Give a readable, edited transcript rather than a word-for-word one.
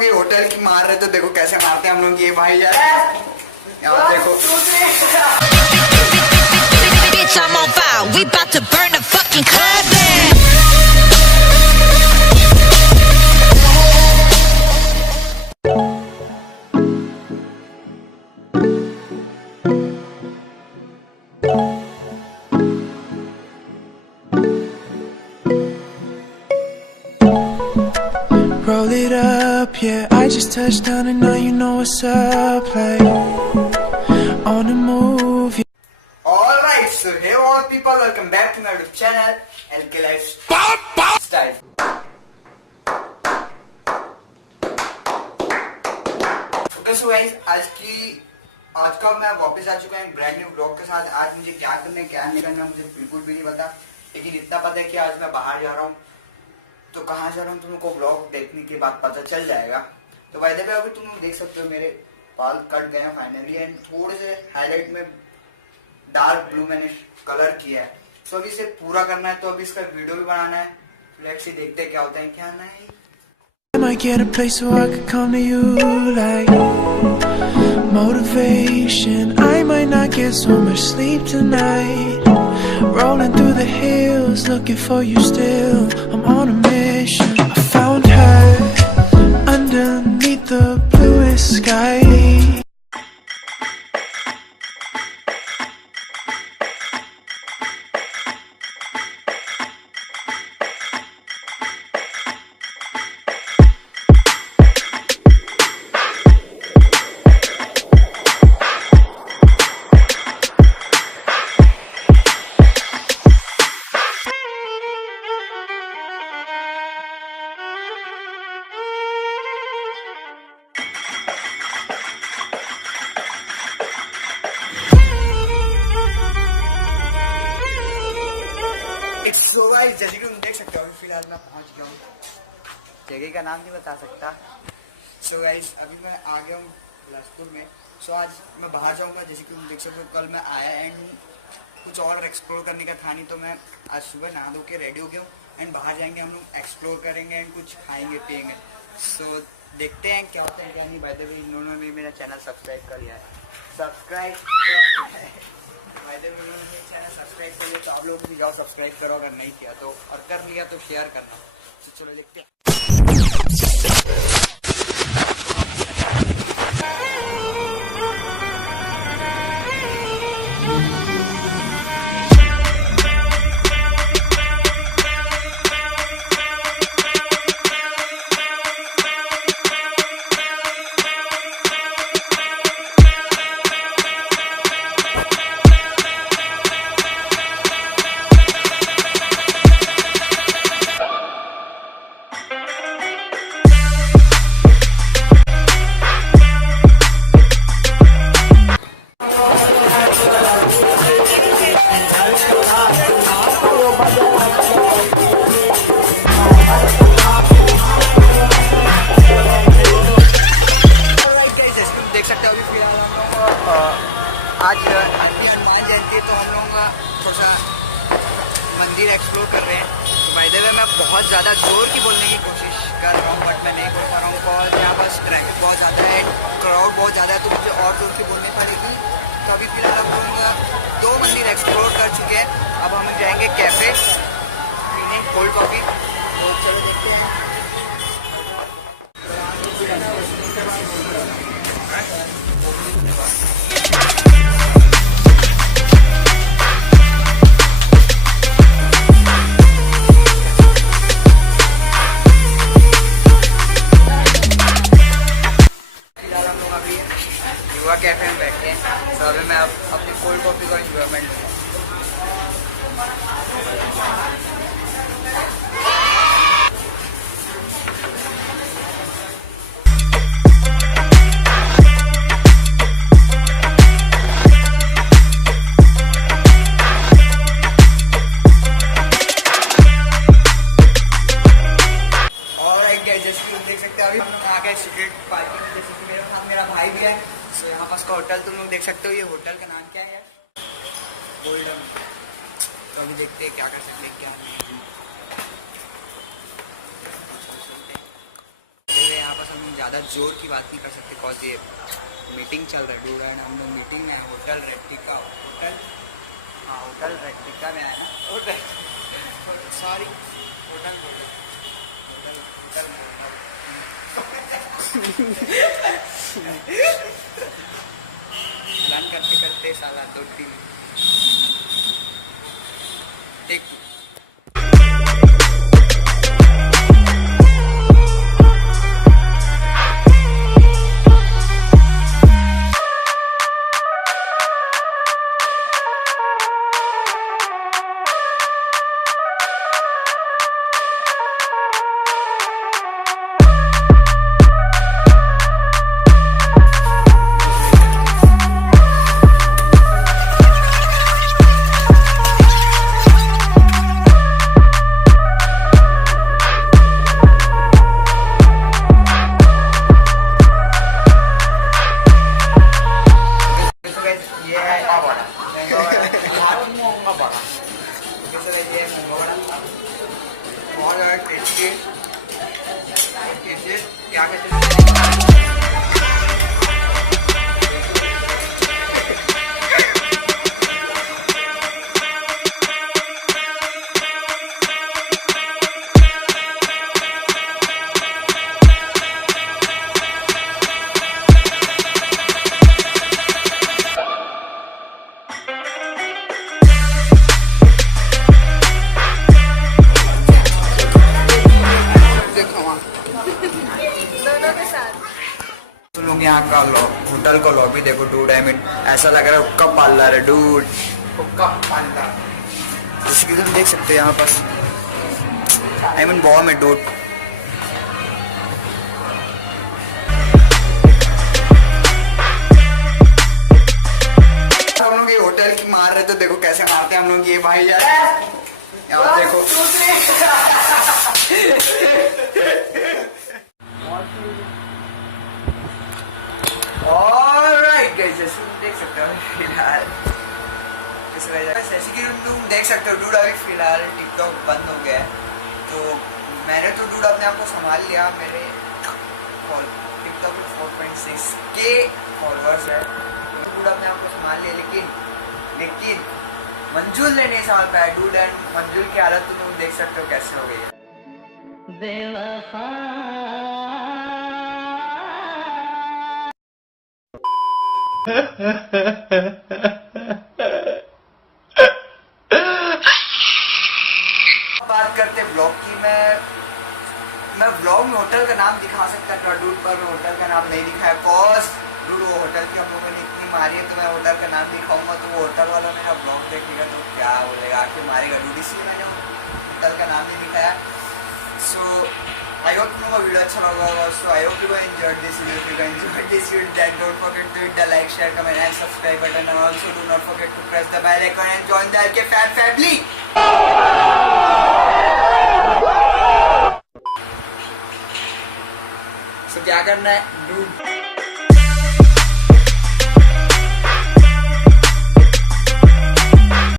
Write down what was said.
लोग ये होटल की मार रहे तो देखो कैसे मारते हैं हम लोग ये भाई यार। यहाँ देखो Bitch, I'm on fire. We about to burn the fucking club down. Roll it up, yeah, I just touched down and now you know what's up, like, on the move, yeah. Alright, so hey all people, welcome back to my YouTube channel, LK Lifestyle. Okay, so guys, आज का मैं वापस आ चुका हूँ brand new blog के साथ। आज मुझे क्या करना है क्या नहीं करना मुझे बिल्कुल भी नहीं पता, लेकिन इतना पता है कि आज मैं बाहर जा रहा हूँ। तो कहाँ जा रहा हूँ तुमको ब्लॉग देखने के बाद पता चल जाएगा। तो भाई देखो अभी तुम लोग देख सकते हो मेरे बाल कट गए हैं फाइनली, एंड थोड़े से हाईलाइट में डार्क ब्लू मैंने कलर किया है। सो अभी इसे पूरा करना है, तो अभी इसका वीडियो भी बनाना है। लेट्स सी देखते हैं क्या होता है क्या नहीं। I might get a place so I could come to you, like, motivation. I might not get so much sleep tonight, rolling through the hills looking for you still. I'm on a mission. I found her underneath the bluest sky. So guys, जैसे कि तुम देख सकते हो अभी फिलहाल मैं पहुंच गया हूँ। जगह का नाम नहीं बता सकता। सो गाइस, अभी मैं आ गया हूँ बिलासपुर में। सो आज मैं बाहर जाऊँगा, जैसे कि तुम देख सकते हो कल मैं आया एंड कुछ और एक्सप्लोर करने का था नहीं, तो मैं आज सुबह नहा धो के रेडी हो गया हूँ एंड बाहर जाएंगे हम लोग, एक्सप्लोर करेंगे एंड कुछ खाएंगे पियेंगे। सो देखते हैं क्या होता है क्या नहीं। बाय द वे इन्होंने भी मेरा चैनल सब्सक्राइब कर लिया है। चैनल सब्सक्राइब करिए, तो आप लोग भी जाओ सब्सक्राइब करो अगर नहीं किया तो, और कर लिया तो शेयर करना। तो चलो देखते हैं। आज हनुमान जयंती है, तो हम लोग थोड़ा सा मंदिर एक्सप्लोर कर रहे हैं। तो बाय द वे मैं बहुत ज़्यादा जोर की बोलने की कोशिश कर रहा हूँ, बट मैं नहीं बोल पा रहा हूँ कॉल, यहाँ बस ट्रैफिक बहुत ज़्यादा है, क्राउड बहुत ज़्यादा है, तो मुझे और जोर की बोलनी पड़ेगी। तो अभी फिलहाल हम लोग 2 मंदिर एक्सप्लोर कर चुके हैं। अब हम जाएंगे कैफ़े पीने कोल्ड कॉफ़ी। तो चलो देखते हैं। कैफे में बैठे हैं, तो अभी मैं अपनी कोल्ड कॉफ़ी का एंजॉयमेंट लूँगा। जैसे कि देख सकते हैं अभी हम लोग आ गए सिगरेट पार्किंग, जैसे कि मेरे साथ मेरा भाई भी है। तो यहाँ पास का होटल तुम लोग देख सकते हो। ये होटल का नाम क्या है? गोल्डन। तो अभी देखते हैं क्या कर सकते हैं क्या नहीं। यहाँ पास सा हम ज़्यादा जोर की बात नहीं कर सकते बिकॉज ये मीटिंग चल रहा है डूड एंड हम लोग मीटिंग में है होटल रेटिका होटल रेटिका में आए ना सॉरी होटल रन करते करते साला 2-3 टेक बहुत ज़्यादा टेस्टी इसे क्या कहते हैं तुम लोग यहाँ का होटल का लॉबी देखो डूड आई मीन ऐसा लग रहा है हुक्का पार्लर है डूड हुक्का पार्लर जैसे कि तुम देख सकते हो यहाँ पास आई मीन बॉम है डूड हम लोग ये होटल की मार रहे तो देखो कैसे मारते हैं हम लोग ये भाई यार यहाँ देखो ऑलराइट गाइस जैसे तुम देख सकते हो फिलहाल जैसे कि तुम देख सकते हो डूड अभी फिलहाल टिकटॉक बंद हो गया है तो मैंने तो डूड अपने आप को संभाल लिया मेरे टिकटॉक में 4.6K फॉलोअर्स है तो डूड अपने आप को संभाल लिया लेकिन मंजुल ने नहीं संभाल पाया डूड एंड मंजुल की हालत तो तुम देख सकते हो कैसे हो गई है बात करते ब्लॉग की मैं ब्लॉग में होटल का नाम दिखा सकता था डूड पर मैं होटल का नाम नहीं दिखाया कॉज डूड वो होटल की हम लोगों ने इतनी मारी है तो मैं होटल का नाम दिखाऊंगा तो वो होटल वाला मेरा ब्लॉग देखेगा तो क्या बोलेगा आके मारेगा डूड इसलिए मैंने होटल का नाम नहीं दिखाया सो I hope you वीडियो अच्छा लगा होगा so I hope you enjoyed this video. If you enjoyed this video then don't forget to hit the like, share, comment and subscribe button and also do not forget to press the bell icon and join the ZANK fan family. So क्या करना है dude?